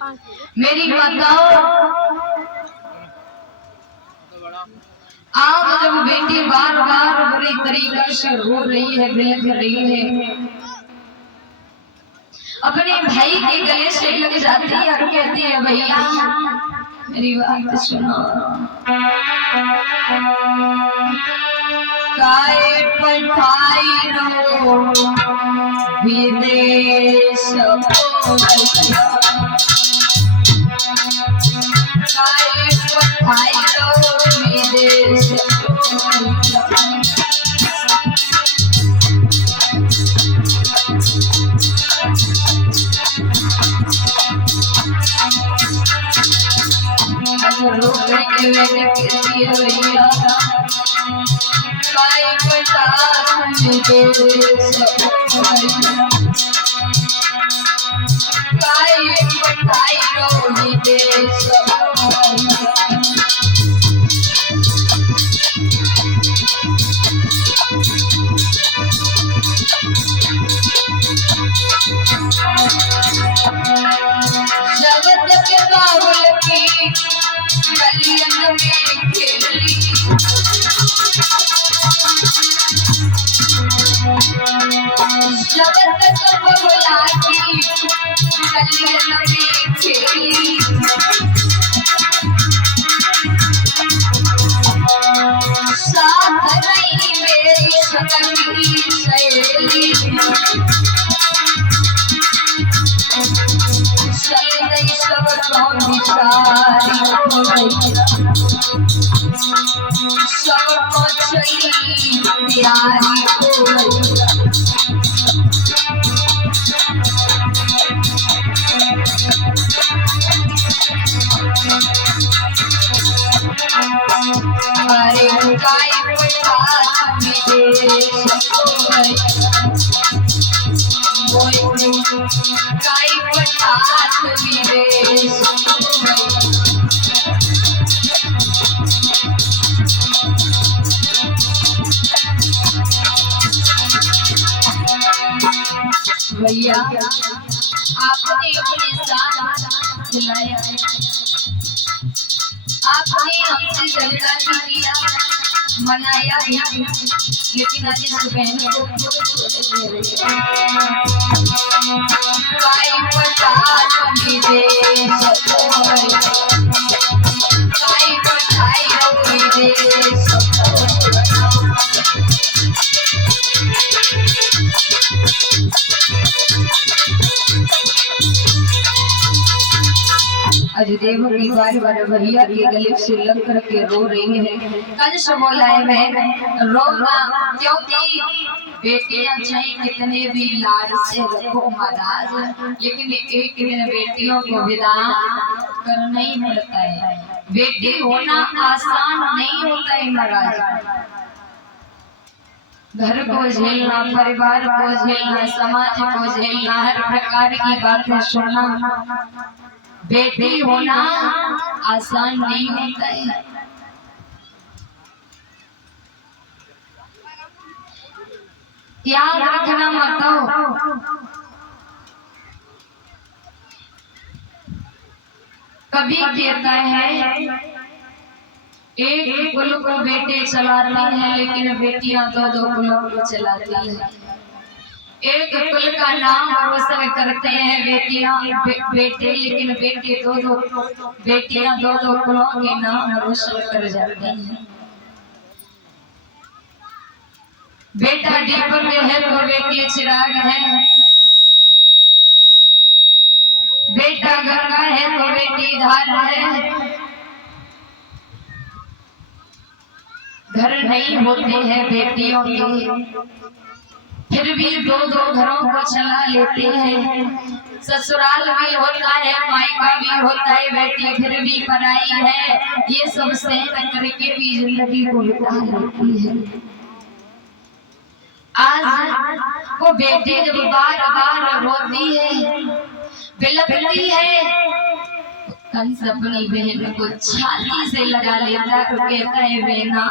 मेरी माताओं, आज जब बेटी बार बार बुरी तरीके से रो रही है, बिलख रही है, अपने भाई के गले से लग जाती है और कहती है भैया मेरी बात सुनो। काय पठाई रो विदेश काय पठाई रो विदेश जगत के बाबुल की गलियन में खेली, जगत के बाबुला की गलियन में खेली, साथ नहीं मेरी सकली सहेली, सब प्यारी अरे काय भैया आपने अपने साथ खिलाया, आपने हमसे झगड़ा भी किया, मनाया भी, लेकिन आज इस बहन को क्यों अजदेव की बार बार भैया के गले से लग करके रो रही है। कल बोला है मैं रोना क्योंकि बेटियां चाहे कितने भी लाड से रखो महाराज, लेकिन एक दिन बेटियों को विदा करना ही पड़ता है। बेटी होना आसान नहीं होता है महाराज। घर को झेलना, परिवार को झेलना, समाज को झेलना, हर प्रकार की बातें सुनना, बेटी होना आसान नहीं होता है। याद रखना माताओं, कभी कहता है एक कुल को बेटे चलाती हैं, लेकिन बेटियां दो दो कुलों को चलाती हैं। एक कुल का नाम रोशन करते हैं बेटियां बेटे, लेकिन बेटे दो दो बेटियां दो दो कुलों के नाम रोशन कर जाते हैं। बेटा दीपक है तो बेटी चिराग है, बेटा गंगा है तो बेटी धार है। घर नहीं होते हैं बेटियों के, फिर भी दो दो घरों को चला लेते हैं। ससुराल भी होता है, मायका भी होता है, बेटी फिर भी पराई है। ये सब सहन करके भी जिंदगी को बिता लेती है। आज वो बेटी जब बार बार रोती है, बिलखती है, कंस अपनी बहन को छाती से लगा लेता तो कहता है बेना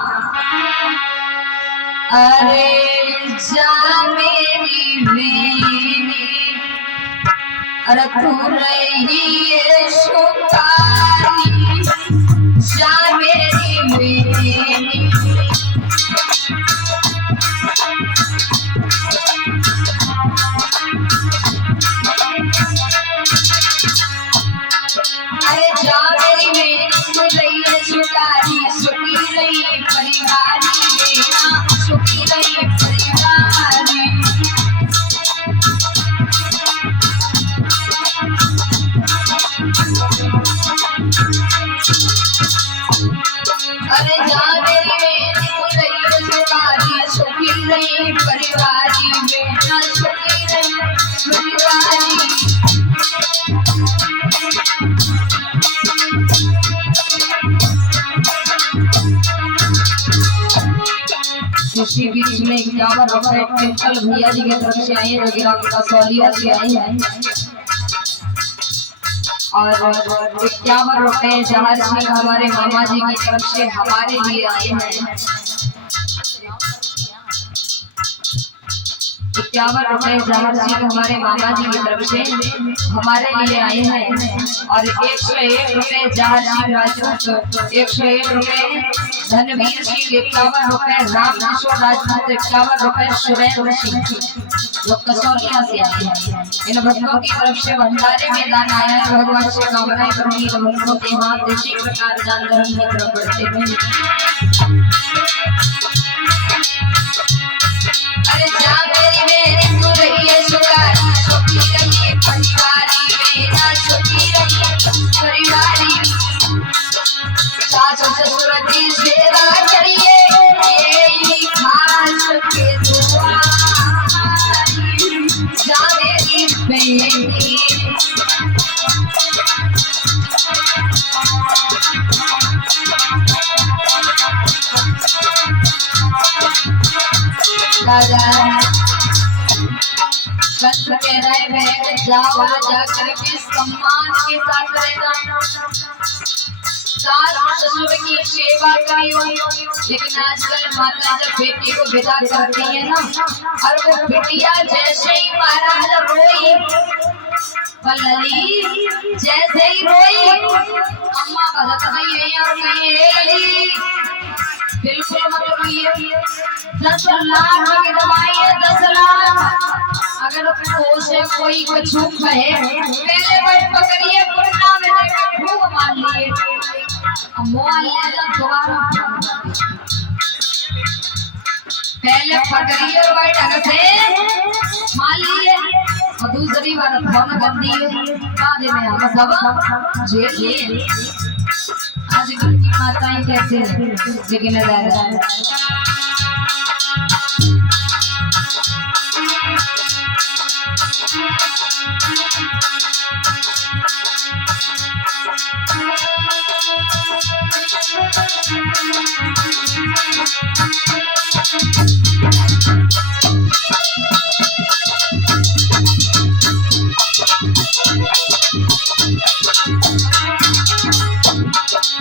अरे जा मेरी बेनी, अरे तू रही है इसी बीच में 51 रुपए टिंकल भैया जी की तरफ से आए हैं, जो ग्राम कसौलिया से आए हैं, और 51 रुपए जहाज सिंह हमारे मामा जी की तरफ से हमारे लिए आए हैं। 51 रुपए जहाज सिंह हमारे मामा जी की तरफ से हमारे लिए आए हैं, और 101 रुपए जहाज सिंह राजपूत, 101 रुपए धनवीर सिंह, 51 रुपए रामकिशोर राजपूत, 51 रुपए सुरेंद्र सिंह जो कसौलिया से आए हैं। इन भक्तों की तरफ से भंडारे में दान आया है। भगवान से कामनाएं करूंगी इन भक्तों के हाथ इसी प्रकार दान धर्म की तरफ बढ़ते हैं। अरे जा मेरी तू रही है सुखारी, सुखी रही परिवारी मेरा, सुखी रही परिवारी, सास ससुर की सेवा करिए यही खास के दुआ जा मेरी बेटी। कंस कह रहे हैं जाओ जाकर के सम्मान के साथ रहना, सास ससुर की सेवा करियो। लेकिन आजकल माता जब बेटी को विदा करती है ना, और वो बिटिया जैसे ही महाराज रोई, पल्लवी जैसे ही रोई, अम्मा भगत गई है और कहीं बिल्कुल मत रोइए। 10 लाख की दवाई है, 10 लाख। अगर उसे कोई कुछ कहे पहले वर्ड पकड़िए, गुरना में देकर खूब मार लिए, मोह लेना दोबारा पहले पकड़िए और वर्ड ढंग से मार लिए, और दूसरी बार फोन कर दिए बाद में हम सब जेल। आजकल की माताएं कैसे हैं, लेकिन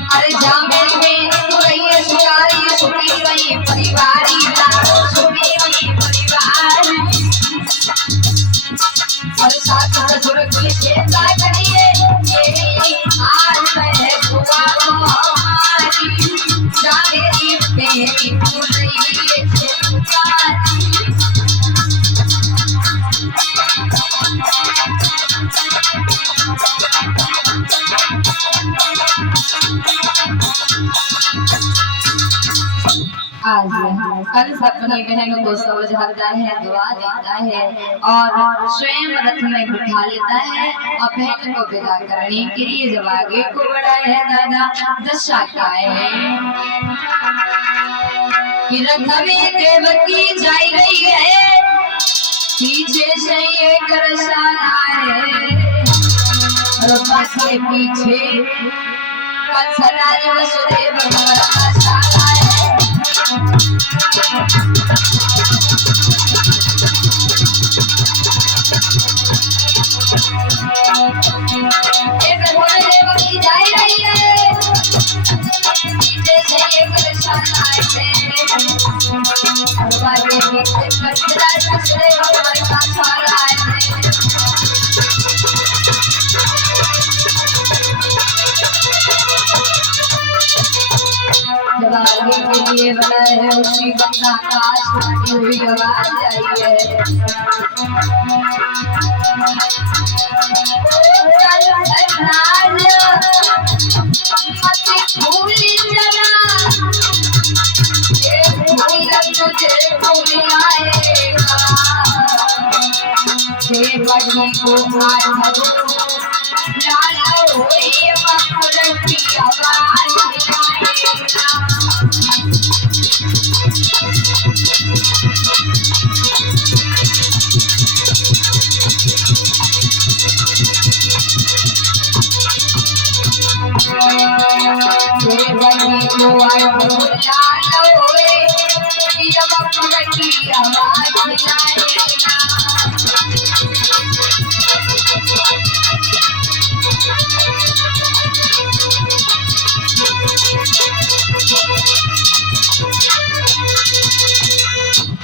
अरे जामे में तू रही सुखारी, सुखी रही परिवारी, सुखी रही परिवारी, और सास ससुर की सेवा करिए यही आज है दुआ हमारी, जा मेरी बेटी तू रही सुखारी। आज कंस अपनी बहन को समझाता है, दुआ देता है, और स्वयं रथ में बिठा लेता है, और बहन को विदा करने के लिए जब आगे को बढ़ा है दादा दशा का है कि रथ में देवकी जाई रही है, पीछे से एक रसाला है, रथ के पीछे कंसराज वसुदेव रसाला है। एक घोड़े देवकी जा रही है, पीछे से एक रसाला है, और आगे पीछे कंसराज वसुदेव रसाला है। जब आगे के लिए बना है उसी बंदा आकाश हुई आवाज आई है, भूली जरा तुझे भूल आएगा, बड़ी को लाल हुई मखर की आवाज की आवाज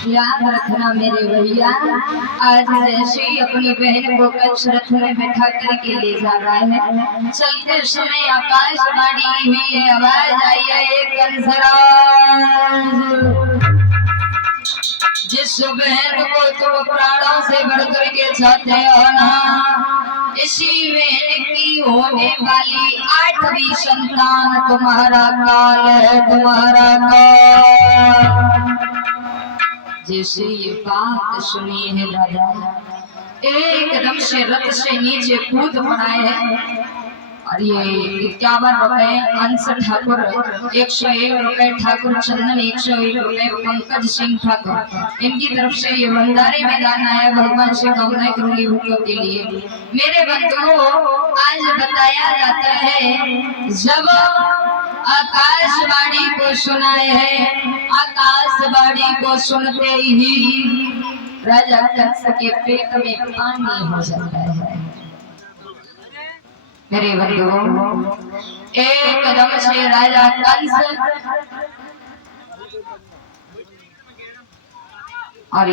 याद रखना मेरे भैया, आज जैसे ही अपनी बहन को कच्छ रथ में बैठा करके ले जा रहा है, चलते समय आकाशवाणी हुई है, आवाज आई है एक कंसराज, जिस बहन को तुम प्राणों से बढ़कर के चाहते हो ना, इसी बहन की होने वाली 8वीं संतान तुम्हारा काल है, तुम्हारा काल। जैसे ये बात सुनी है राजा, एकदम से रथ से नीचे कूद पड़ाए हैं। और ये 51 रुपए अंश ठाकुर, 101 रुपए ठाकुर चंदन, 101 रुपए पंकज सिंह ठाकुर, इनकी तरफ से ये भंडारे में दान आया। भगवान से कामना करूंगी भक्तों के लिए। मेरे बंधुओं, आज बताया जाता है जब आकाशवाणी को सुनाए है, आकाशवाणी को सुनते ही राजा कंस के पेट में पानी हो जाता है। मेरे बंधुओं, एकदम से राजा कंस और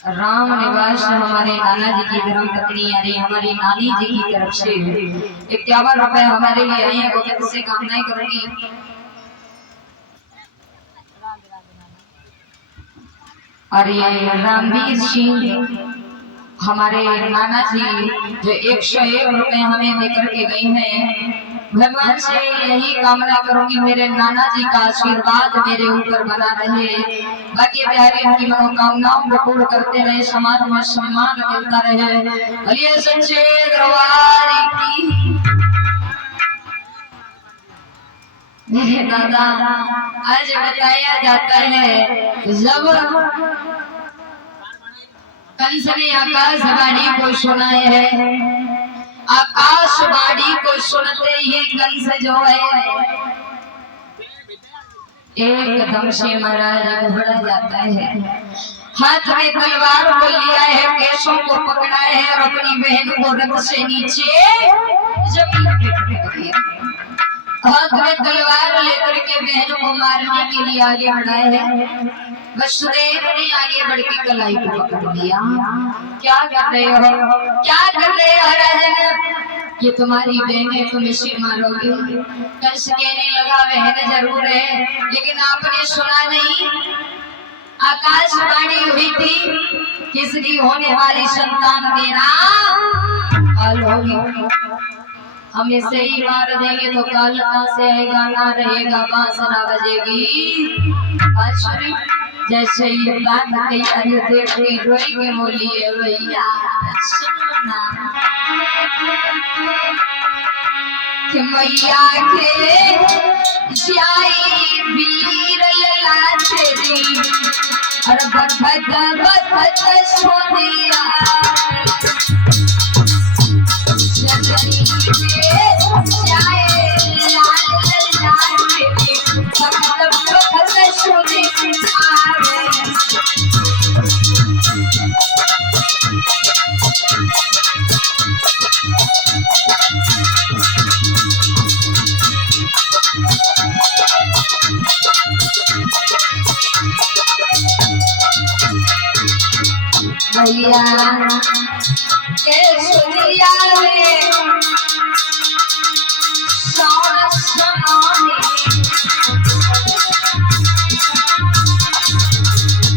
राम निवास हमारे नाना जी की धर्म पत्नी यानी हमारी नानी जी की तरफ से 51 रुपए हमारे लिए आए हैं। गोविंद से कामनाएं करूंगी। और ये रामवीर सिंह हमारे नाना जी जो 101 रुपए हमें देकर के गई हैं, भगवान से यही कामना करूंगी मेरे नाना जी का आशीर्वाद मेरे ऊपर बना रहे, बाकी बिहारी की मनोकामनाओं को पूर्ण करते रहे, समाज में सम्मान मिलता रहे। बोलिए सच्चे दरबार की। मेरे दादा, आज बताया जाता है जब कंस ने आकाशवाणी को सुनाए है, आकाशवाणी को सुनते ही कंस जो है एकदम से महाराज घबरा जाता है, हाथ में तलवार को लिया है, केशों को पकड़ा है और अपनी बहन को रथ से नीचे जमीन पे फेंक दिया। हाथ में तलवार लेकर के बहन को मारने के लिए आगे बढ़ाए है। वसुदेव ने आगे बढ़ के कलाई को पकड़ लिया। क्या कर रहे हो, क्या कर रहे हो राजन, ये तुम्हारी बहन है, तुम इसे मारोगे। कंस कहने लगा बहन जरूर है, लेकिन आपने सुना नहीं आकाशवाणी हुई थी किसकी होने वाली संतान मेरा काल होगी, हम इसे ही मार देंगे तो काल कहां से आएगा, ना रहेगा, बांसुरी बजेगी बांसुरी। जैसे ये बात कही अरे देखी रोई के बोली है भैया सुना कि मैया के जाई वीर लला तेरी और बखत बखत सोनिया जगनी के जाए लाल लाल तेरी बखत बखत सोनिया। भैया के सुनिया रे सोना सोनी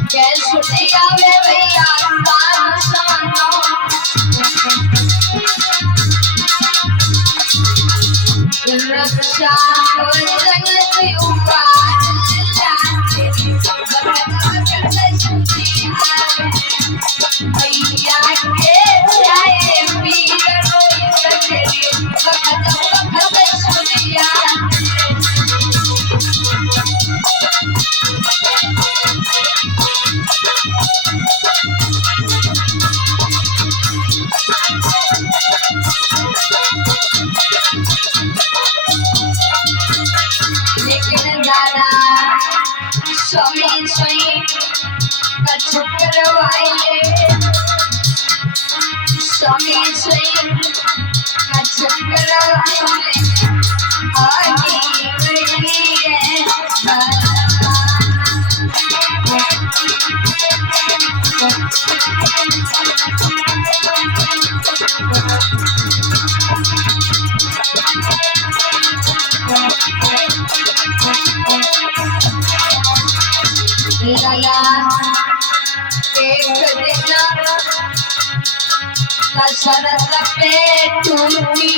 के सुनिया रे भैया सोना सोनी रक्षा वचन से उपाय जाते भैया के जाए वीर रोई सकेरी बखत बखत सुनिया। लेकिन दादा शरत पे टूटी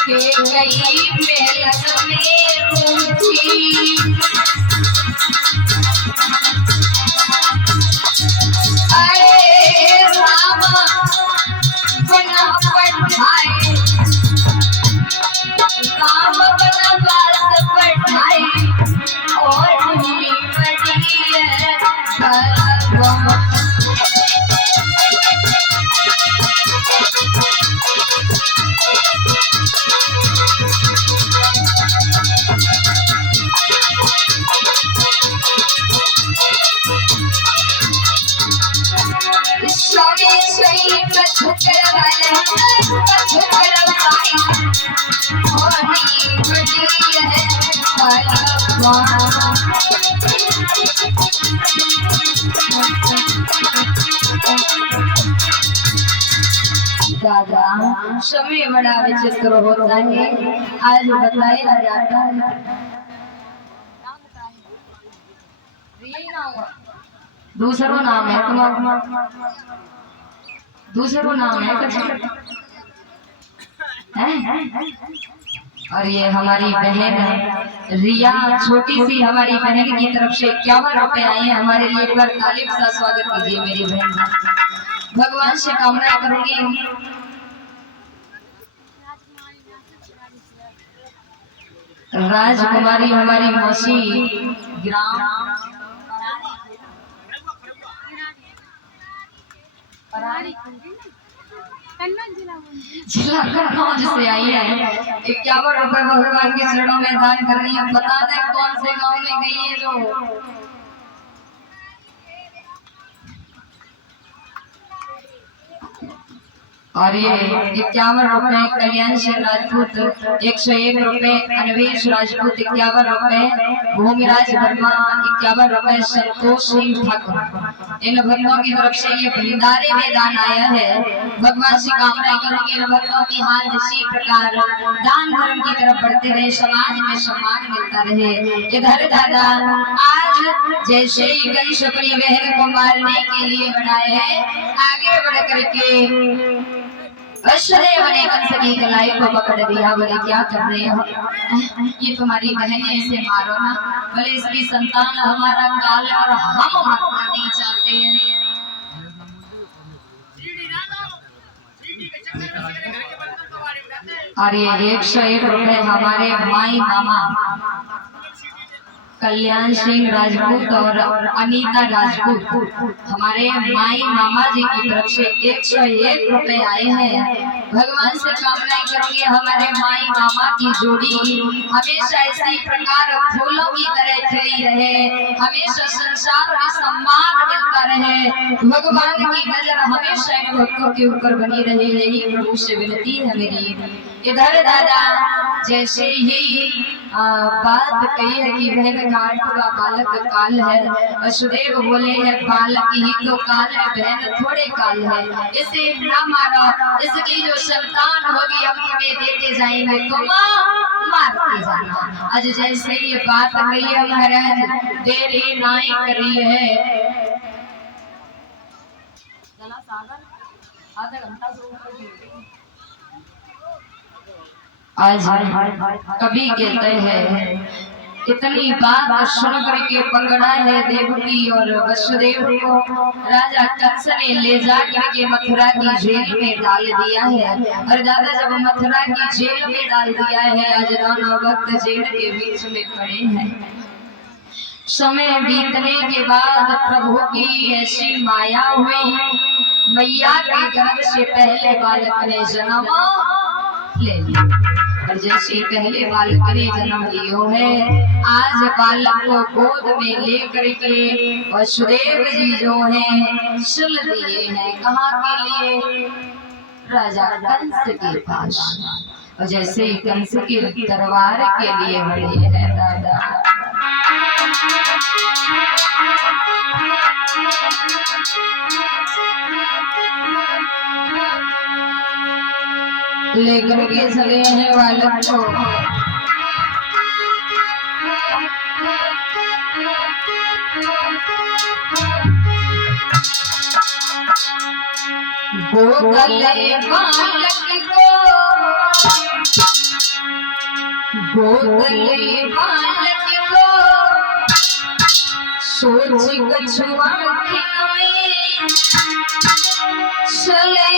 के गई मेलन में रूठी अरे राम बना पठाए राम बना बास पठाए और दादा समय बड़ा विचित्र होता है। आज बताया जाता है दूसरों नाम है तुम्हारा दूसरों नाम है और ये हमारी बहन रिया छोटी सी हमारी बहन की तरफ से 51 रुपए आए हैं हमारे लिए। एक बार तालीम सा स्वागत कीजिए मेरी बहन का। भगवान से कामना करूंगी राजकुमारी हमारी मौसी ग्राम जिला कन्नौज से आई है। 51 रुपए भगवान के चरणों में दान कर रही है। बता दें कौन से गांव में गई है जो और ये 51 रुपए कल्याण सिंह राजपूत 101 रुपए अनवेश राजपूत 51 रुपए भूमिराज वर्मा 51 रुपए संतोष सिंह ठाकुर इन भक्तों की तरफ से ये भंडारे में दान आया है। भगवान से कामना करूंगी इन भक्तों की हाथ इसी प्रकार दान धर्म की तरफ बढ़ते रहे समाज में सम्मान मिलता रहे। इधर दादा आज जैसे ही गणेश अपनी बहन को मारने के लिए बनाए हैं आगे बढ़ करके बने कंस की कलाई को पकड़ दिया। बोले क्या कर रहे हो ये तुम्हारी बहन है इसे मारो ना। बोले इसकी संतान हमारा काल है और हम मारना नहीं चाहते हैं। और ये 101 रुपए हमारे माई मामा कल्याण सिंह राजपूत और अनीता राजपूत हमारे माई मामा जी की तरफ से 101 रुपए आए हैं। भगवान से कामनाएं करूंगी हमारे माई मामा की जोड़ी हमेशा इसी प्रकार फूलों की तरह खिली रहे, हमेशा संसार में सम्मान मिलता रहे, भगवान की नजर हमेशा इन भक्तों के ऊपर बनी रहे। यही प्रभु से विनती है मेरी। इधर दादा जैसे ही बात कही है कि बहन का 8वां बालक काल है। वसुदेव बोले हैं बालक ही तो काल है बहन थोड़े काल है, इसे ना मारो, इसकी जो संतान होगी हम तुम्हें देते जाएंगे तो मारते जाना। आज जैसे ये बात कही है महाराज देरी नाई करी है। आधा घंटा आज कभी कहते हैं इतनी बात सुन करके पकड़ा है देवकी और वसुदेव को राजा कंस ने ले जा करके मथुरा की जेल में डाल दिया है। और दादा जब मथुरा की जेल में डाल दिया है आज दोनों भक्त जेल के बीच में खड़े हैं। समय बीतने के बाद प्रभु की ऐसी माया हुई मैया के गर्भ से पहले बालक ने जन्म ले लिया। और जैसे पहले बालक ने जन्म लियो है, आज बालक को गोद में लेकर के वसुदेव जी जो हैं चल दिए हैं कहाँ के लिए? राजा कंस के पास। और जैसे ही कंस के दरबार के लिए बढ़े हैं दादा, लेकर के चले हैं बालक को। गोदले बालक को, गोदले बालक को सोच कछुआ चले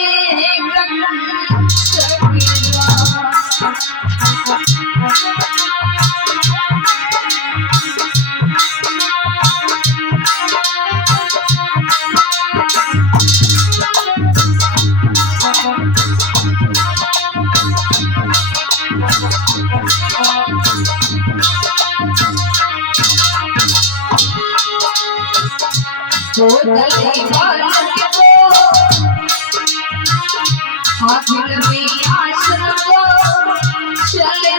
गोदले बालक को हाथ में आसन को चले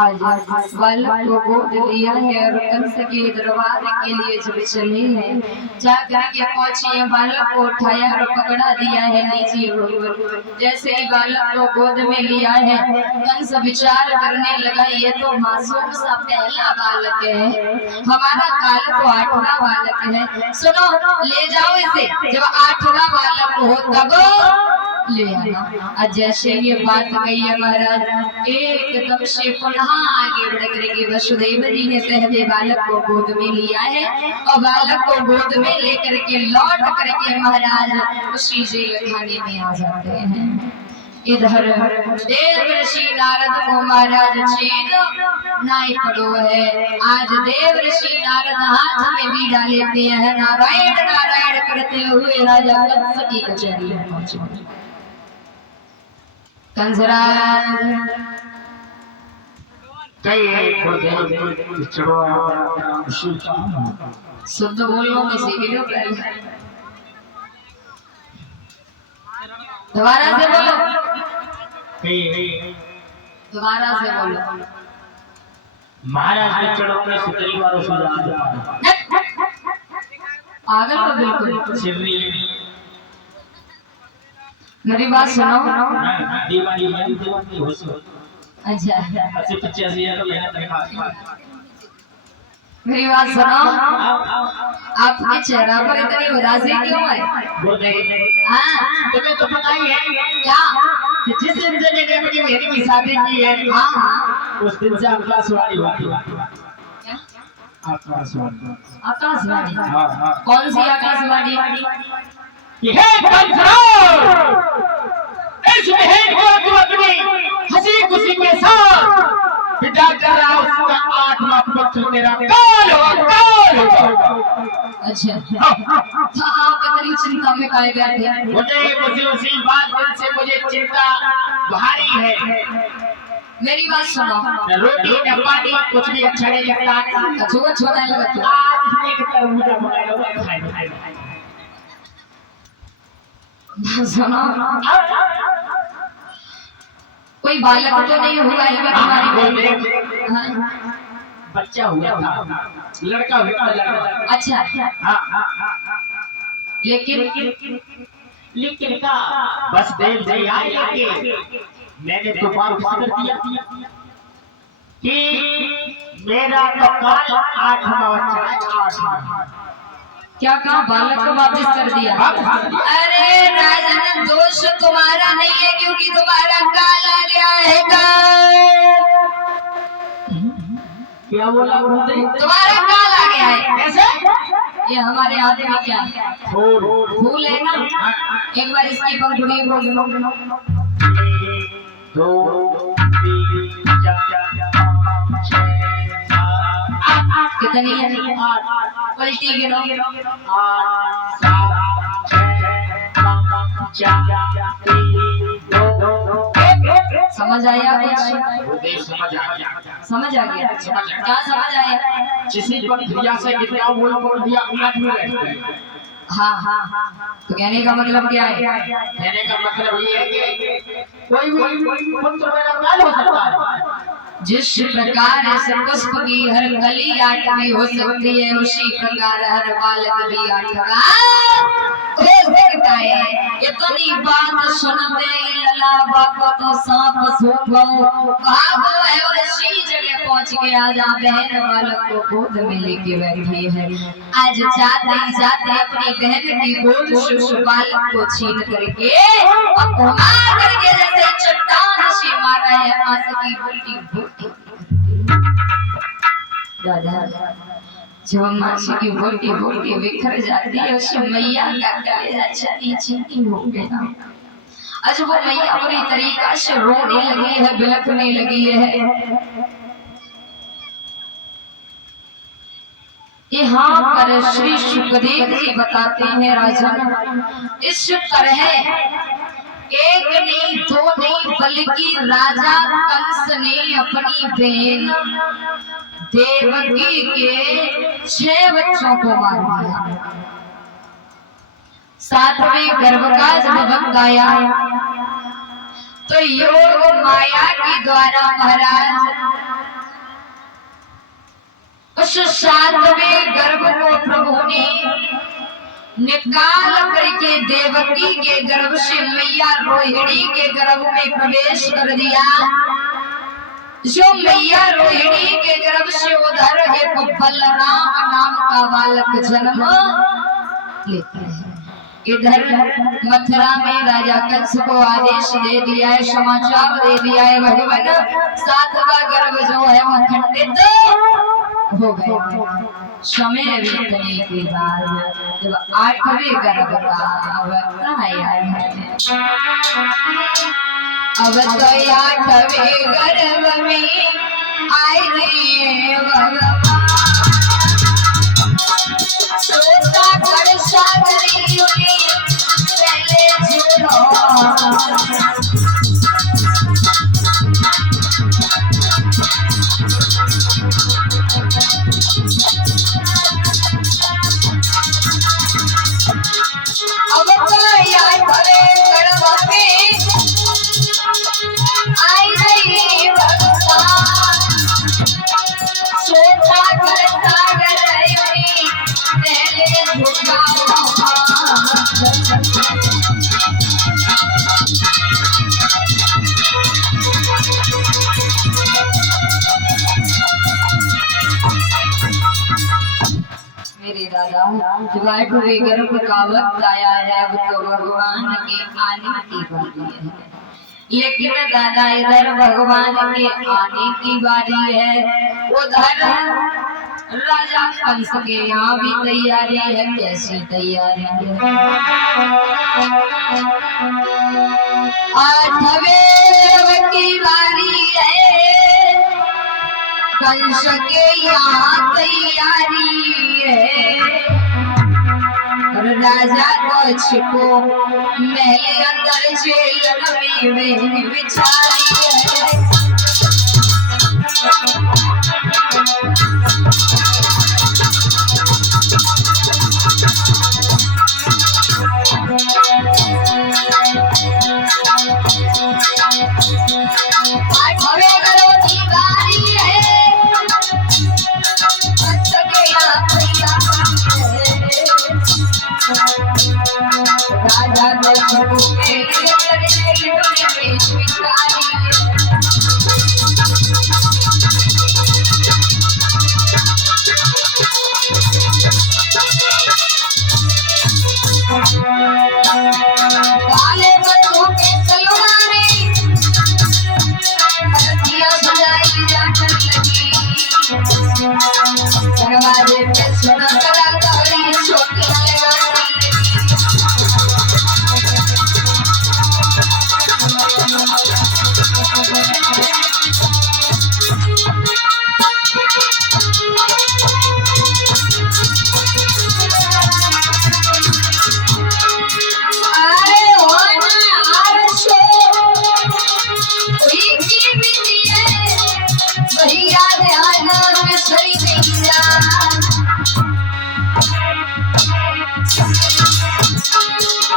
आज बालक को गोद लिया है और कंस के दरबार के लिए जब चले हैं, जाकर के पहुंचे बालक को उठाया और पकड़ा दिया है नीचे। जैसे ही बालक को गोद में लिया है, कंस विचार करने लगा ये तो मासूम सा पहला बालक है, हमारा काल तो 8वां बालक है। सुनो, ले जाओ इसे, जब 8वां बालक हो तब ले आना। जैसे ये बात कही है महाराज, एकदम से पुनः आगे बढ़ करके वसुदेव जी ने पहले बालक को गोद में लिया है और बालक को गोद में लेकर के लौट करके महाराज उसी जेल खाने में आ जाते हैं। इधर देव ऋषि नारद को महाराज चीन नहीं पड़ो है। आज देव ऋषि नारद हाथ में बीड़ा लेते हैं, नारायण नारायण करते हुए राजा कंस की कचहरी में पहुंचे। कंसराज शुद्ध बोलो किसी के लिए, दोबारा से बोलो, दोबारा से बोलो। महाराज के चरणों में सुतरी वालों से पागल को बिल्कुल। मेरी बात सुनो। अच्छा, मेरी बात सुनो, आपके चेहरा पर इतनी उदासी क्यों है? हाँ, तुम्हें तो पता ही है क्या कि जिस दिन से मैंने अपनी बहन की शादी की है, उस दिन से आकाशवाणी होती है। आकाशवाणी, आकाशवाणी, कौन सी आकाशवाणी? यह इस बहन को तू अपनी हंसी खुशी के साथ विदा कर रहा, उसका 8वां पुत्र तेरा काल होगा। अच्छा, तो आप इतनी चिंता में काहे बैठे? मुझे उसी बात से मुझे चिंता भारी है। मेरी बात सुनो, रोटी चपाती कुछ भी अच्छा नहीं लगता, छुआ छुआ नहीं लगता। आज एक तरबूजा मंगाया खाए। सुनो, कोई बालक तो नहीं हुआ है तुम्हारी? बच्चा हुआ था, लड़का हुआ लड़का। अच्छा, लेकिन का बस देव जी आए लेके मैंने तो बार कर दिया कि मेरा तो काल 8वां बच्चा है। क्या कहा? बालक को वापस कर दिया? अरे राजन, दोष तुम्हारा नहीं है क्योंकि तुम्हारा काल आ गया है। क्या बोला? तुम्हारा काल आ गया है। कैसे? ये हमारे हाथ में क्या है? फूल है ना? एक बार इसकी पंखुड़ी बोल। 2 3 4 5 6 कितनी है? पलटी गिनो। 8 7 6 5 4 3 2 1। समझ आया कुछ? समझ आ गया। समझ आ गया? क्या समझ आया? किसी पर क्रिया से कितना बोल दिया 8 मिनट। हाँ, तो कहने का मतलब क्या है? कहने का मतलब ये है कि कोई भी पुत्र मेरा काल हो सकता है। जिस प्रकार इस पुष्प की हर कली आठवीं हो सकती है, उसी प्रकार हर बालक भी आठवां हो सकता है। इतनी बात सुनते ही लला बाबा तो सांप सूखो भागो है और इसी जगह पहुंच गया जहाँ बहन बालक को गोद में लेके बैठी है। आज जाते जाते अपनी बहन की गोद से बालक को छीन करके और घुमा करके जैसे चट्टान सी मारा है आंसू की बूटी बूटी। दादा जब मासी की बूटी बूटी बिखर जाती है उस मैया का कलेजा चली चीनी हो गया। आज वो मैया पूरी तरीका से रोने लगी है, बिलखने लगी है। यहाँ पर श्री सुखदेव जी बताते हैं राजा, इस तरह एक नहीं दो नहीं बल्कि राजा कंस ने अपनी बहन देवकी के 6 बच्चों को मार दिया। 7वें गर्भ का जब वक्त आया तो योग माया के द्वारा महाराज उस 7वें गर्भ को प्रभु ने निकाल करके देवकी के गर्भ से मैया रोहिणी के गर्भ में प्रवेश कर दिया। जो मैया रोहिणी के गर्भ से उधर एक बलराम नाम का बालक जन्म लेता है। इधर मथुरा में राजा कंस को आदेश दे दिया है, समाचार दे दिया है भगवान 7वां गर्भ जो है वो खंडित हो गया। समय बीतने के बाद जब 8वें गर्भ का वक्त आया है, अब तो 8वें गर्भ में आए रे भगवान। सोता कर सागरी पहले छोड़ो मेरे दादा जब 8वें गर्भ का वक्त आया है अब तो भगवान के आने की बारी है। लेकिन दादा इधर भगवान के आने की बारी है, उधर राजा कंस के यहाँ भी तैयारी है। कैसी तैयारी है? 8वें गर्भ की बारी है, कंस के यहाँ तैयारी है। और राजा को महल अंदर जेल में बिछाई है।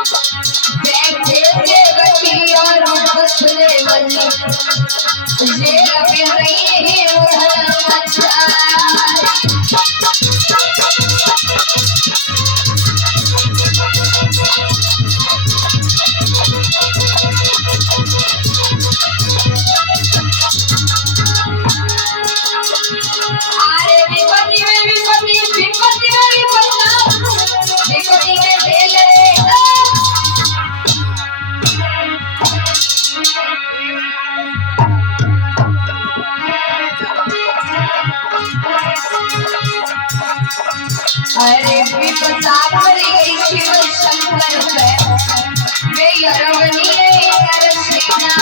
बैठे देवकी और बसने वाली ये लगे रही है अरे विपत्ति में विपत्ति विपत्ति में विपत्ति विपत्ति में ढेले अरे विपत्ता भरी शिव शंकर पे वे यरवनी नरसिंहा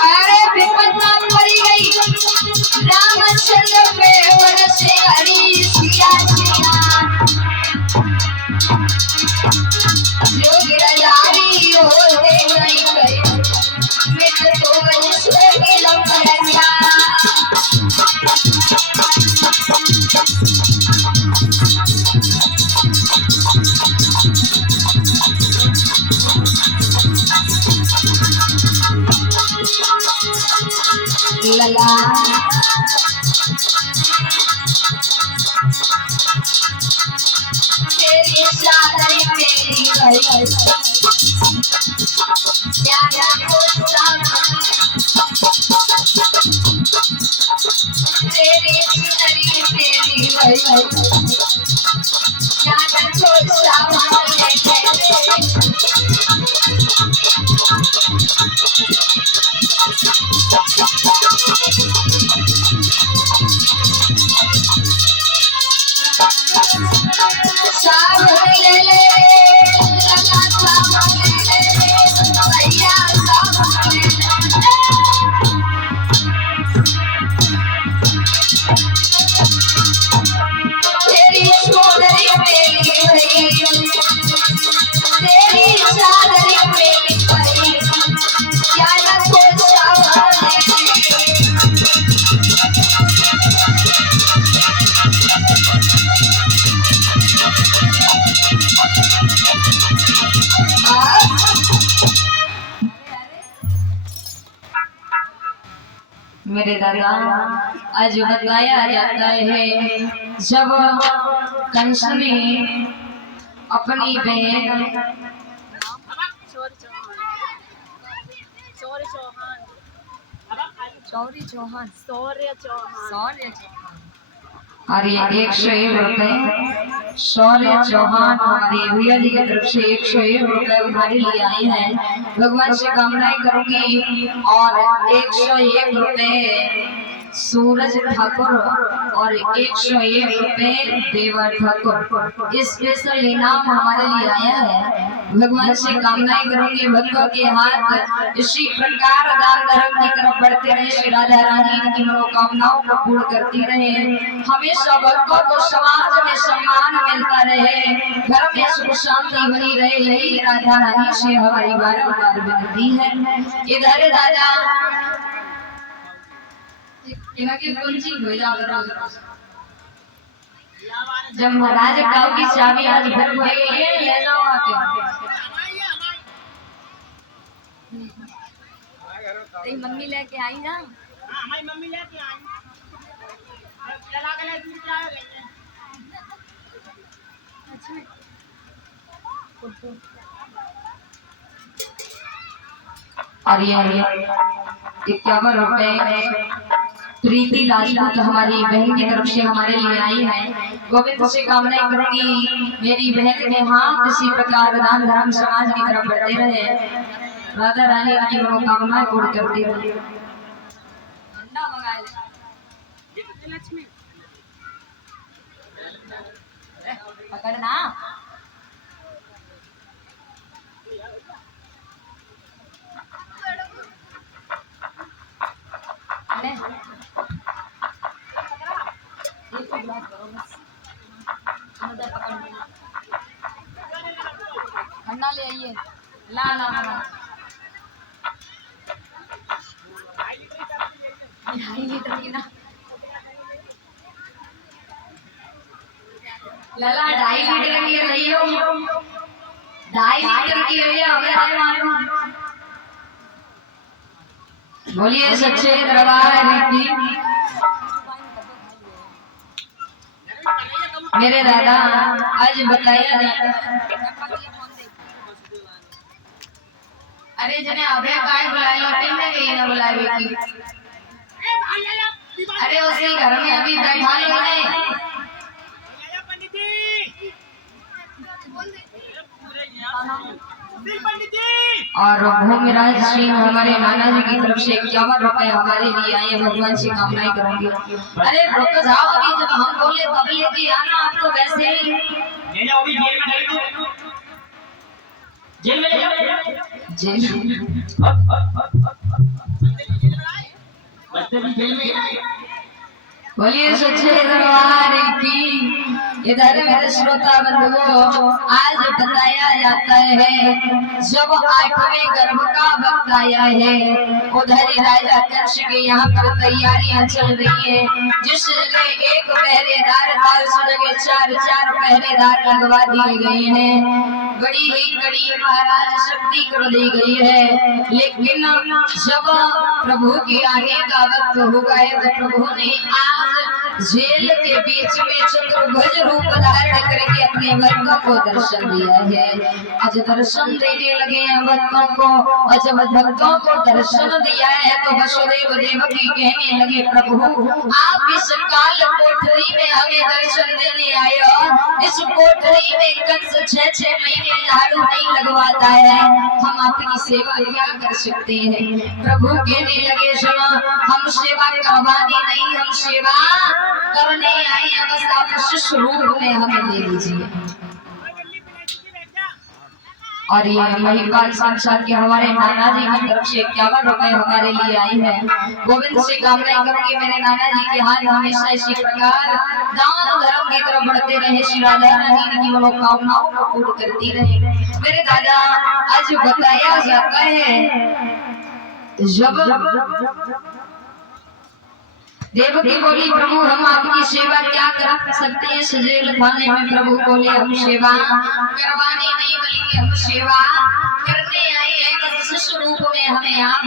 अरे विपत्ता भरी गई रामचंद्र पे वन से हरी सिया सिया योगी होते नहीं गए मैं तो वंश के लंबरनिया लला तेरी चादर मेरी गई प्यारा कोसा तेरी सुंदरी तेरी गई चादर कोसा वाले तेरे सावन ले ले लगा सावन ले ले भैया सावन ले ले तेरी सुंदरी मेरी गई तेरी चादर मेरी गई क्या ना कोई सावन मेरे दादा आज बताया जाता है जब कंस ने अपनी बहन अरे 101 रुपए शौर्य चौहान हमारे भैया जी की तरफ से 101 रुपए उधारी लिए आए हैं। भगवान से कामनाएं करूंगी और 101 रुपए सूरज ठाकुर और 101 रुपए देवा ठाकुर इस स्पेशल इनाम हमारे लिए आया है। भगवान से कामनाएं करूंगी भक्तों के हाथ इसी प्रकार दान धर्म की तरफ बढ़ते रहे, श्री राधा रानी की मनोकामनाओं को पूर्ण करती रहे, हमेशा भक्तों को समाज में सम्मान मिलता रहे, घर में सुख शांति बनी रहे, यही राधा रानी से हमारी बारंबार विनती है। इधर राजा जब महाराज गाँव की चाबी आज घर में ले जाओ आके तेरी मम्मी लेके आई ना। हमारी मम्मी लेके आई चला के ले दूर चला ले और ये 51 रुपए प्रीति राजपूत हमारी बहन की तरफ से हमारे लिए आई है। गोविंद से कामनाएं करूंगी मेरी बहन के हाथ इसी प्रकार दान धर्म समाज की तरफ बढ़ते रहे, राधा रानी की मनोकामनाएं पूर्ण करती रहे। पकड़ना ठंडा ले आइए ला ला लला 2.5 लीटर की रही हो, 2.5 लीटर की रही है हमें मालूम। बोलिए सच्चे दरबार की। मेरे दादा आज बताया अरे जने अबे काय बुलाए लौटे में गई ना बुलावे की। अरे उसी घर में अभी बैठा लो ने और भूमिराज सिंह हमारे नाना जी की तरफ से 51 रुपए हमारे लिए आए, भगवान से कामनाएं करूंगी। अरे रुक जाओ, अभी जब हम बोले तब लेके आना, आप तो वैसे ही ले जाओ, अभी जेल में डाल दो, जेल में ले जाओ, जेल बच्चे भी जेल में। बोलिए सच्चे दरबार की। इधर मेरे श्रोता बंधुओं, आज बताया जाता है जब 8वें गर्भ का वक्त आया है, उधर ही राजा कंस के यहाँ पर तैयारियां चल रही है। जिस जगह एक पहरेदार था उस जगह 4 पहरेदार लगवा दिए गए हैं। बड़ी ही कड़ी महाराज शक्ति कर दी गई है। लेकिन जब प्रभु के आने का वक्त हो गया तो प्रभु ने आज जेल के बीच में चतुर्भुज रूप धारण करके अपने भक्तों को दर्शन दिया है। आज दर्शन देने लगे हैं भक्तों को, और जब भक्तों को दर्शन दिया है तो वसुदेव देवकी कहने लगे प्रभु आप इस काल कोठरी में हमें दर्शन देने आए हो। इस कोठरी में कंस 6 महीने झाड़ू नहीं लगवाता है, हम आपकी सेवा क्या कर सकते हैं। प्रभु कहने लगे सुनो, हम सेवा करवानी नहीं, हम सेवा करने आए हैं, बस आप शिष्य रूप में हमें ले लीजिए। और ये महिपाल संसार के हमारे नाना जी की तरफ से 51 रुपए हमारे लिए आई है। गोविंद से कामनाएं करूंगी मेरे नाना जी के हाथ हमेशा इसी प्रकार दान धर्म की तरफ बढ़ते रहे, श्री राधा रानी की मनोकामनाओं को पूर्ण करती रहे। मेरे दादा आज बताया जाता है जब देवकी बोली प्रभु हम आपकी सेवा क्या कर सकते हैं। सजेल खाने में प्रभु बोले हम सेवा करवाने नहीं बल्कि हम सेवा करने आए हैं, बस शिष्य रूप में हमें आप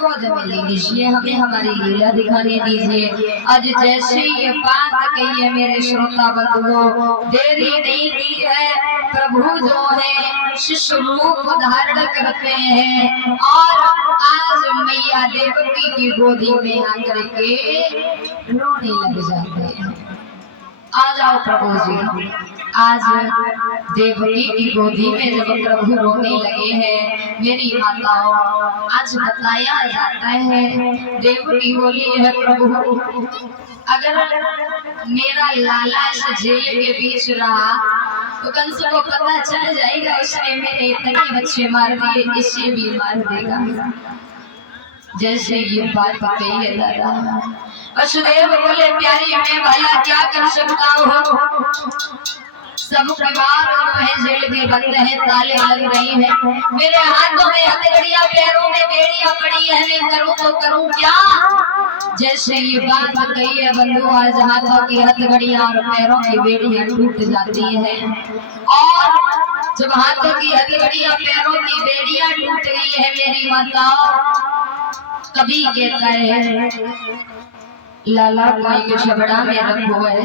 गोद में ले लीजिए, हमें हमारी लीला दिखाने दीजिए। आज जैसे ये बात कही है मेरे श्रोता बंधुओं, देरी नहीं की है, प्रभु जो है शिष्य रूप धारण करते हैं और आज मैया देवकी की गोदी में आकर के रोने लग जाते हैं। आ जाओ प्रभु जी, आज देवकी की गोदी में जब प्रभु रोने लगे हैं मेरी माताओं, आज बताया जाता है देवकी बोली है प्रभु अगर मेरा लाला इस जेल के बीच रहा तो कंस को पता चल जाएगा उसने मेरे इतने बच्चे मार दिए, इसे भी मार देगा। जैसे ये बात कही है दादा, वसुदेव बोले प्यारी मैं भला क्या कर सकता हूँ, सब परिवार में जेल के बंद है, ताले लग रही हैं, मेरे हाथों में हथकड़ियां, पैरों में बेड़ियां पड़ी है, मैं करूँ तो करूँ क्या। जैसे ये बात कही है बंधु, आज हाथों की हथकड़ियां और पैरों की बेड़ियां टूट जाती हैं, और जब हाथों की हथकड़ियां पैरों की बेड़ियां टूट गई है मेरी माताओं, कभी कहता है लाला को एक छबड़ा में रखो है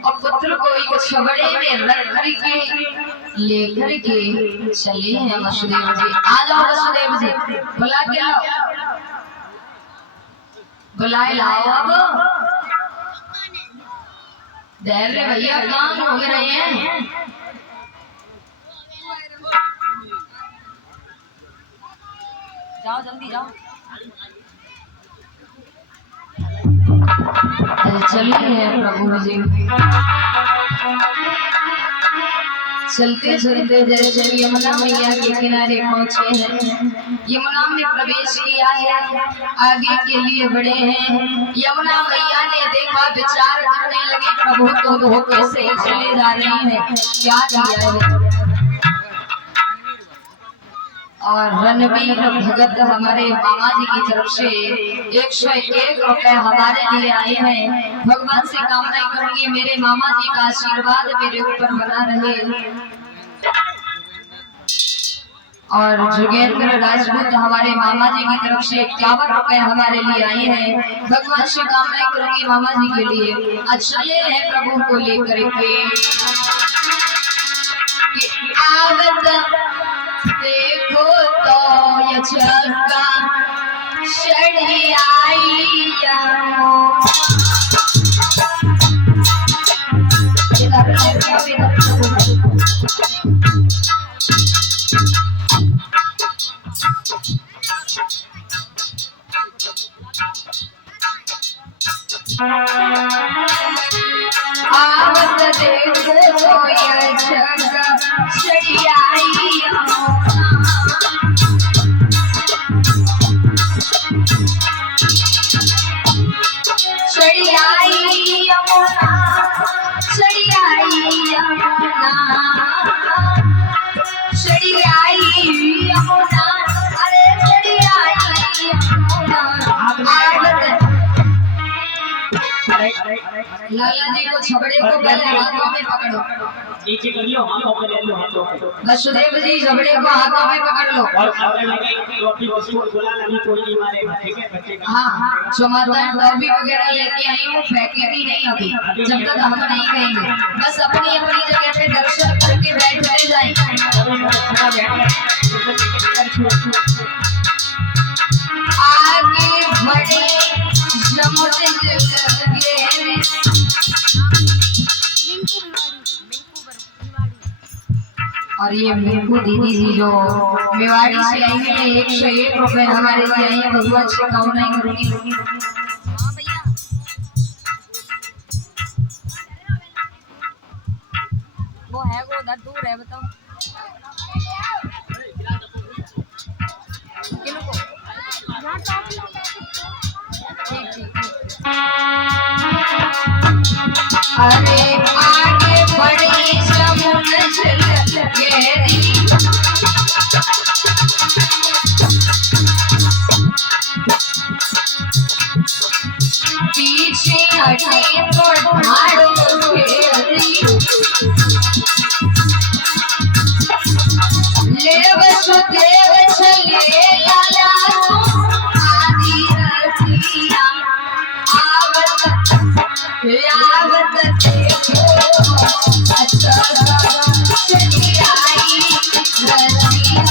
और पुत्र को एक छबड़े में रख करके लेकर के चले हैं वसुदेव जी। आ जाओ वसुदेव जी, बुला के लाओ, बुलाए लाओ। अब धैर्य भैया काम हो रहे हैं, जाओ जल्दी जाओ। चलिए प्रभु जी, चलते चलते जैसे यमुना मैया के किनारे पहुंचे हैं, यमुना में प्रवेश किया है, आगे के लिए बढ़े हैं। यमुना मैया ने देखा, विचार करने लगे प्रभु को धोखे से चले जा रहे हैं, क्या किया है। और रणवीर भगत हमारे मामा जी की तरफ से 101 रुपए हमारे लिए आए हैं। भगवान से कामना करूंगी मेरे मामा जी का आशीर्वाद मेरे ऊपर बना रहे। और जोगेंद्र राजपूत हमारे मामा जी की तरफ से 51 रुपए हमारे लिए आए हैं। भगवान से कामना करूंगी मामा जी के लिए। अच्छा ये है प्रभु को लेकर के आवत देखो तो ये छक्का शड़ी आई आवत देखो ये छक्का शड़ी आई लाला जी को छबड़े को पहले हाथों में पकड़ो। नीचे कर लो, हाथों पे ले लो, हाथों पे। वसुदेव जी छबड़े को हाथों में पकड़ लो। और खाने लगे रोटी बिस्कुट गुलाल अभी कोई नहीं मारेगा, ठीक है बच्चे का। हाँ जो माताएं टॉफी वगैरह लेके आई वो फेंकेगी नहीं अभी, जब तक हम नहीं कहेंगे। बस अपनी अपनी जगह पे दर्शन करके बैठते जाएंगे। आगे बढ़े समुद्र लगे और ये मिंकू दीदी जी जो मेवाड़ी से आई है 101 रुपए हमारे लिए आई है। भगवान से कामना करूंगी। वो है वो उधर दूर है बताओ किनको ठीक ठीक अरे आगे बढ़े समुद्र गहरी पीछे हटे तो ढाड़ो घेरी ले वसुदेव चले लाला आदि रसिया आवत देखो अच्छा चली आई रसिया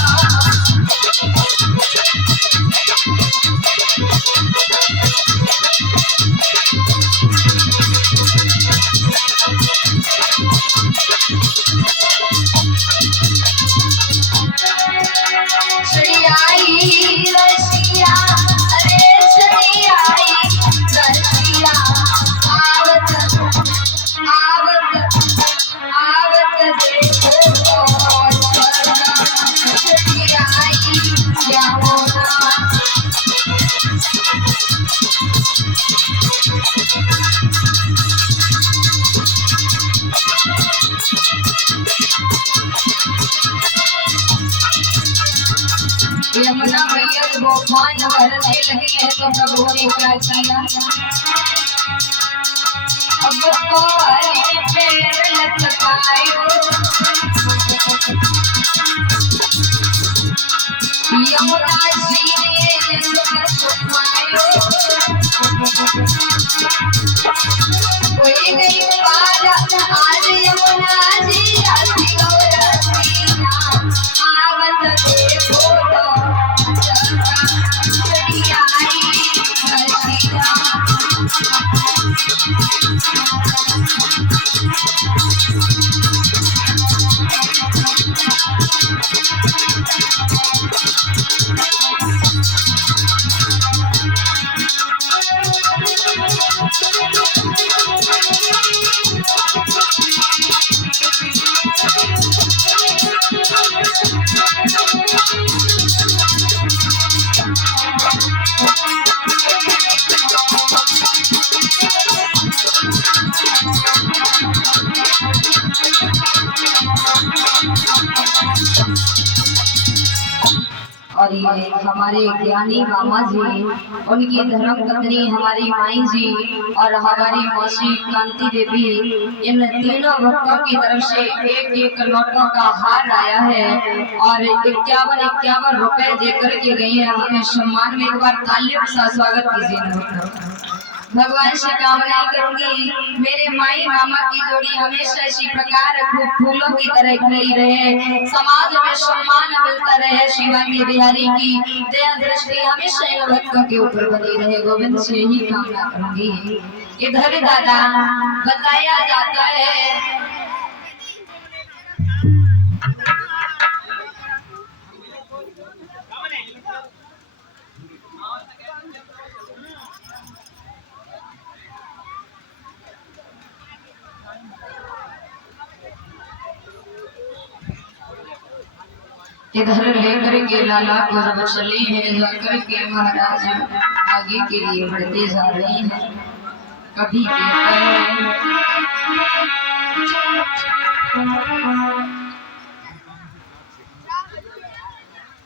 यमुना मैया वो मान भरने लगी है तो प्रभु ने क्या किया। अब कोई पैर लटकायो यमुना जी ने सुखमायो कोई गई पार आज यमुना जी आती गौरसिया आवत देखो और ये हमारे ज्ञानी मामा जी, उनकी धर्म पत्नी हमारी माई जी और हमारी मौसी कांति देवी, इन तीनों भक्तों की तरफ से एक नोटों का हार आया है और 51 रुपए देकर के गई है हमें सम्मान में। एक बार तालियों के साथ स्वागत कीजिए। भगवान से कामना करूंगी मेरे माई मामा की जोड़ी हमेशा इसी प्रकार फूलों की तरह खिली रहे, समाज में सम्मान मिलता रहे, शिवाजी बिहारी की दया दृष्टि हमेशा इन भक्तों के ऊपर बनी रहे। गोविंद से ही कामना करूंगी। इधर दादा बताया जाता है इधर लेकर के लाला को जब चले हैं जाकर के महाराज आगे के लिए बढ़ते जा रहे हैं। कभी कहते हैं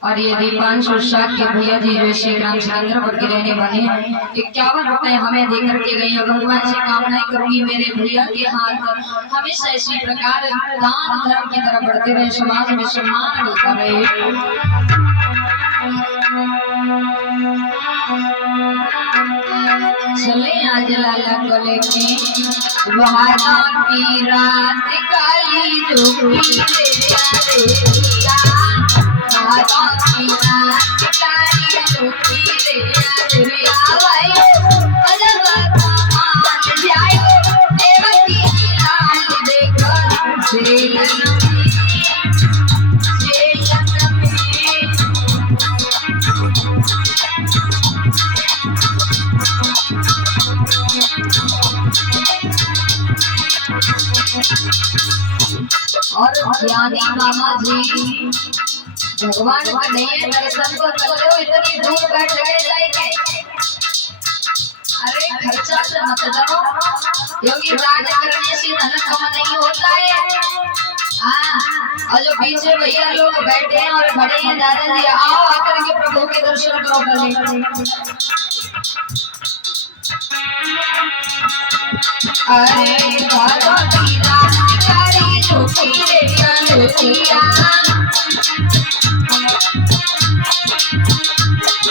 और ये दीपांशु शाह के भैया जी जो श्री रामचंद्रपुर के रहने वाले हैं 51 रुपए हमें देकर के गई है। भगवान से कामनाएं करूंगी मेरे भैया के हाथ हमेशा इसी प्रकार दान धर्म की तरफ बढ़ते रहे, समाज में सम्मान मिलता रहे। चले आज लाला को लेके वहादा की रात काली जो और ज्ञानी मामा जी भगवान का नहीं दर्शन को करते हो इतनी दूर बैठ गए जाएंगे। अरे खर्चा से मत करो क्योंकि दान करने से धन कम नहीं होता है। हाँ, और जो पीछे भैया लोग बैठे हैं और खड़े हैं दादाजी आओ आकर के प्रभु के दर्शन करो पहले। अरे बाबा की रात कारी झोंकी रे अनुतिया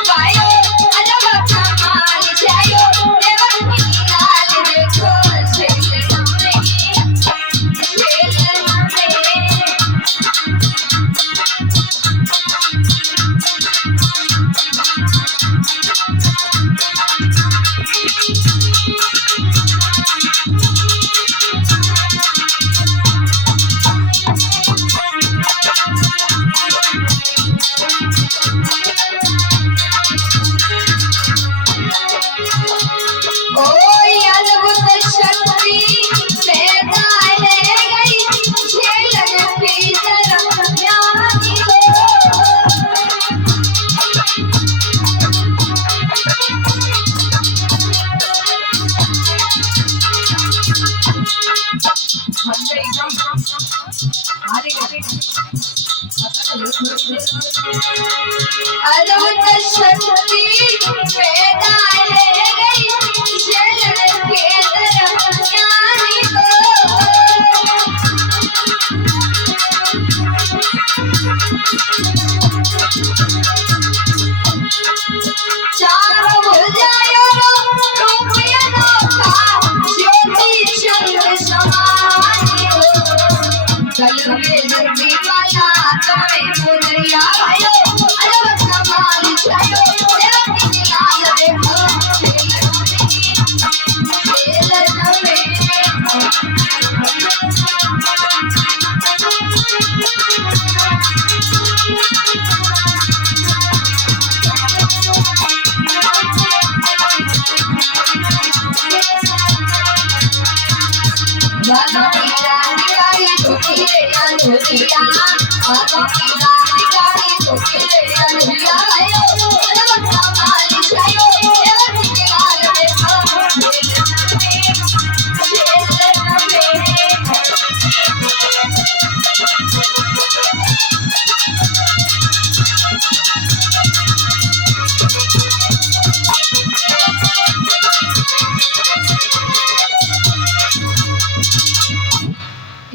पायो अलग कमाल जायो देवन की लाल देखो शेर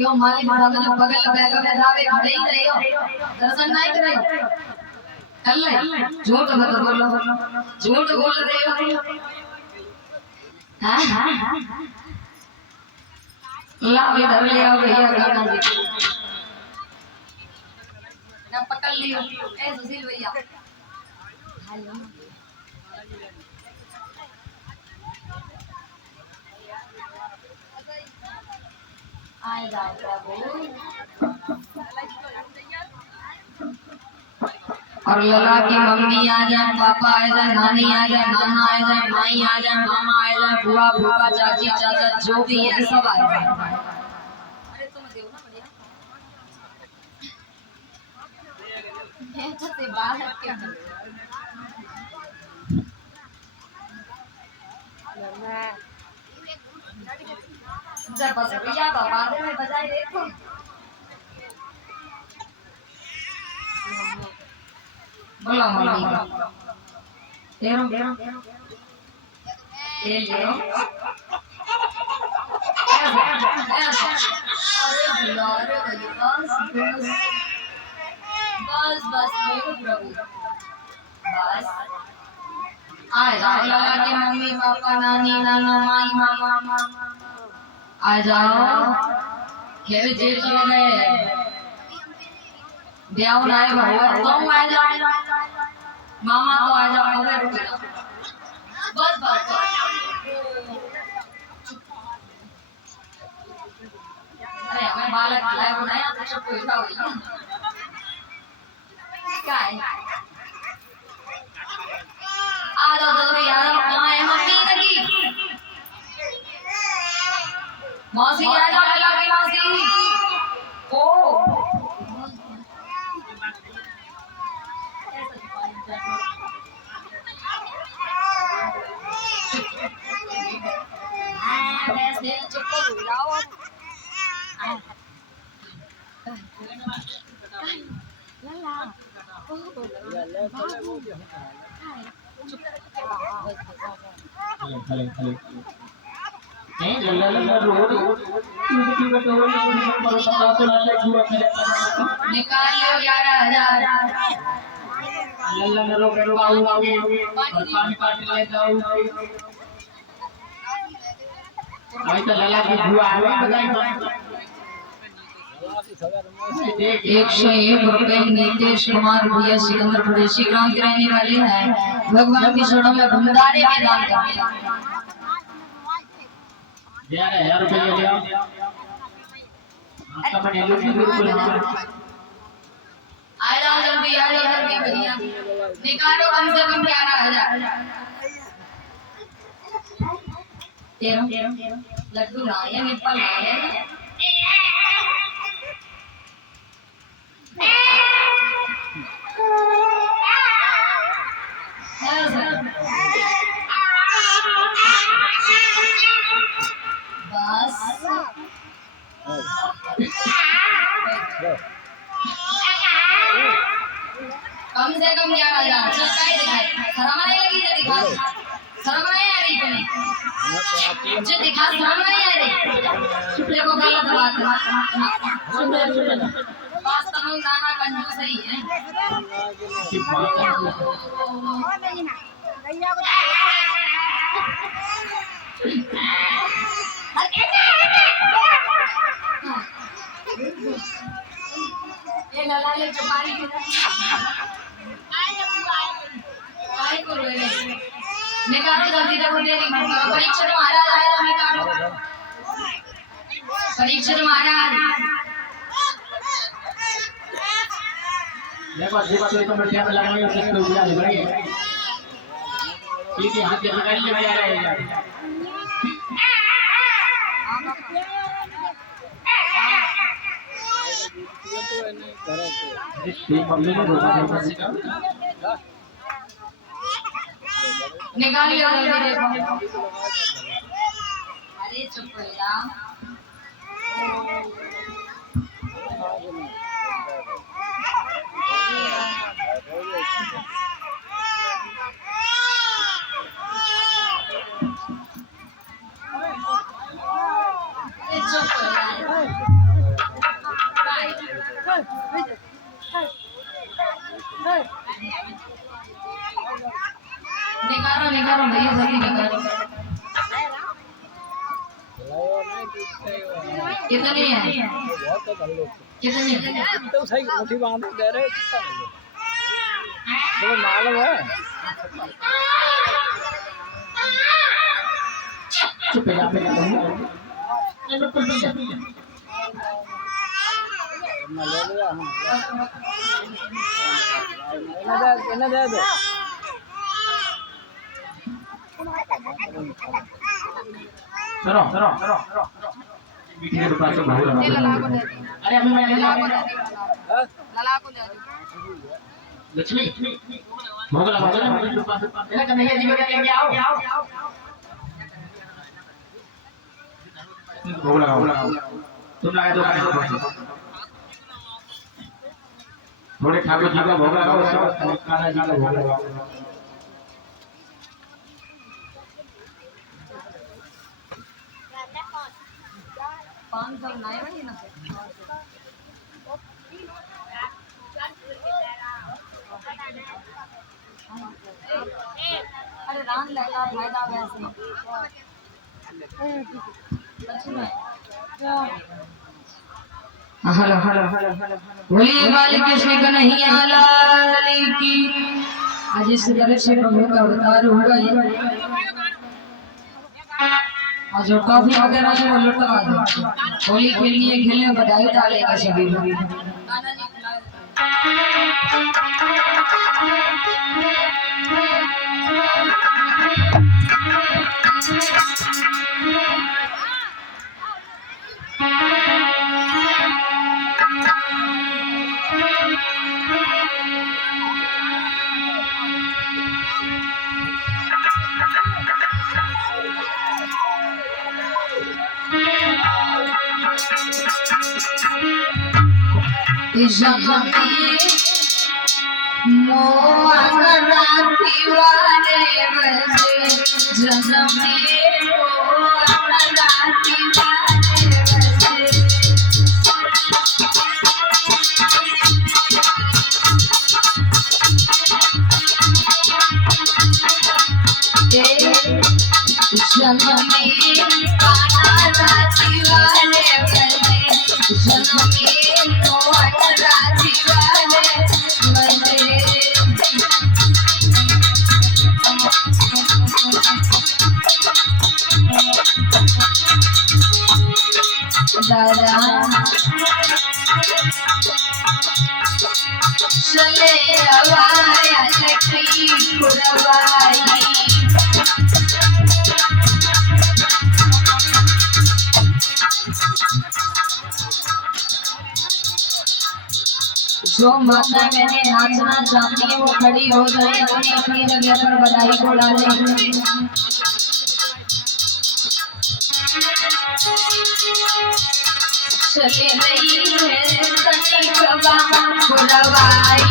क्यों मालिक साहब जो बगल बैग में दावे खड़े ही रहे हो, दर्शन नहीं करे हो, कर ले, झूठ मत बोलो, झूठ बोल रहे हो। हाँ लाओ इधर ले आओ भैया गाना जी, ना पकड़ लियो, ए सुशील भैया। आए जाओ प्रभु। और लला की मम्मी आ जाए, पापा आ जाए, नानी आ जाए, नाना आ जाए, माई आ जाए, मामा आ जाए, बुआ फूफा चाची चाचा जो भी है सब आ जाए। अरे तुम देव ना बढ़िया से बाहर के जब बस भैया बाबा दे में बजाई देखो। बोलो मम्मी तेरो ले लो। अरे भैया बस बस मेरे प्रभु बस आ जाओ लगा के मम्मी पापा नानी नाना माई मामा आ जाओ। खेल जेल हो गए ब्याह आए भगवान तुम आ जाओ, मामा तो आ जाओ, बस बस अरे हमें बालक खिलाए बनाया तो सब कोई खाओ क्या है। आ जाओ जल्दी आ जाओ, कहाँ है मम्मी लगी मौसी आ जाओ लगी मौसी। ओ चुप हो जाओ। निकाल लो 11,000 पानी पानी ले जाओ। भाई तो लला की बुआ आवे बताई 101 रुपए नीतीश कुमार भैया सिकंदरपुर इसी ग्राम के रहने वाले हैं। भगवान की शरणों में भंडारे में दान करते हैं। 11,000 रुपए ले आओ। आपका मन हेलो की बिल्कुल आ जाओ जल्दी भैया निकालो कम से कम 11,000। लड्डू लाए निप्पल लाए बस कम से कम 11,000 सरकारी दिखाए शर्म नहीं लगी तो दिखा शर्म नहीं आ रही तुम्हें जो दिखा शर्म नहीं आ रही। देखो गलत बात वास्तव में नाना कंजूस ही है। ये लला ले चुपारी आई को रोए निकालो जल्दी देखो तेरी परीक्षा तो महाराज आया तो निकालो परीक्षा तो महाराज देखो तो बढ़िया में लगाएंगे उसके तो उड़ा देंगे ठीक है हाथ से पकड़ ले जा रहे हैं। निकाल लिया देखो अरे चुप हो जा चुप हो जा निकालो भैया जल्दी निकालो। कितनी है? कितनी? तो सही मुट्ठी बांध दे रहे तो मालूम है। चुप जा पे इन्हें दे दो। चलो मीठे रुपए से भाव लगा। अरे अभी मैं लला को दे लक्ष्मी भोग लगा मीठे रुपए से। ये कन्हैया जी को लेके आओ। भोग लगाओ तुम लगा दो। थोड़े ठाकुर जी का भोग लगाओ, कान्हा जी का भोग लगाओ। पान सब लाए भाई ना। अरे रान लगा फायदा वैसे बोलिए बाल कृष्ण कन्हैया लाल की। आज इस तरह से प्रभु का अवतार हुआ है। और जो टॉफी वगैरह है वो लुटवा दो। होली खेलनी है, खेलने बधाई डालेगा सभी लोग। चले हवाया लकी पुरवाई जो माता मैंने नाचना चाहती है वो खड़ी हो जाए, अपनी अपनी जगह पर बधाई को डाले। चले रही है पुरवाई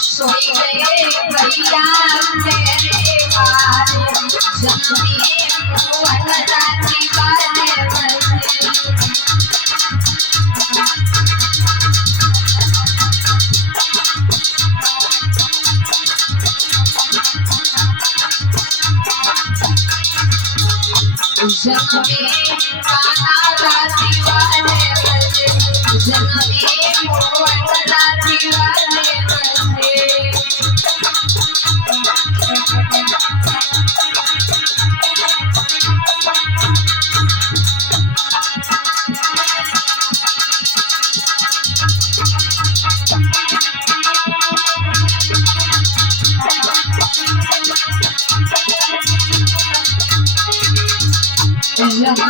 सोई गए भैया मेरे वाले जन्मी राजी वाले बसे। जन्मी राजी वाले बसे, जन्मी राजी वाले बसे। जन्मी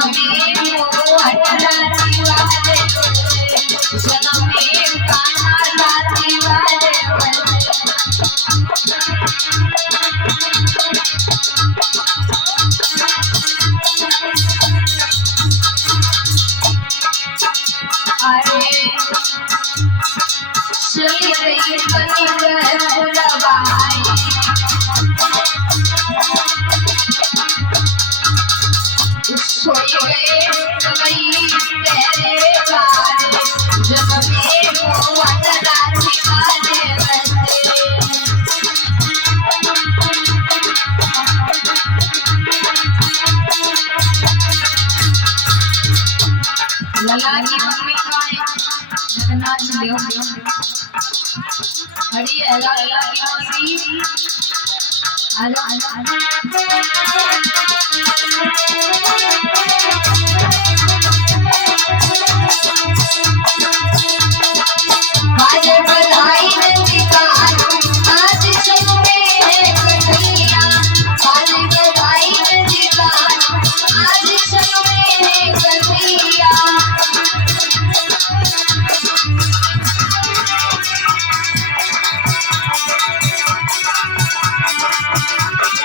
खड़ी है अल्लाह अल्लाह की मौसी आजा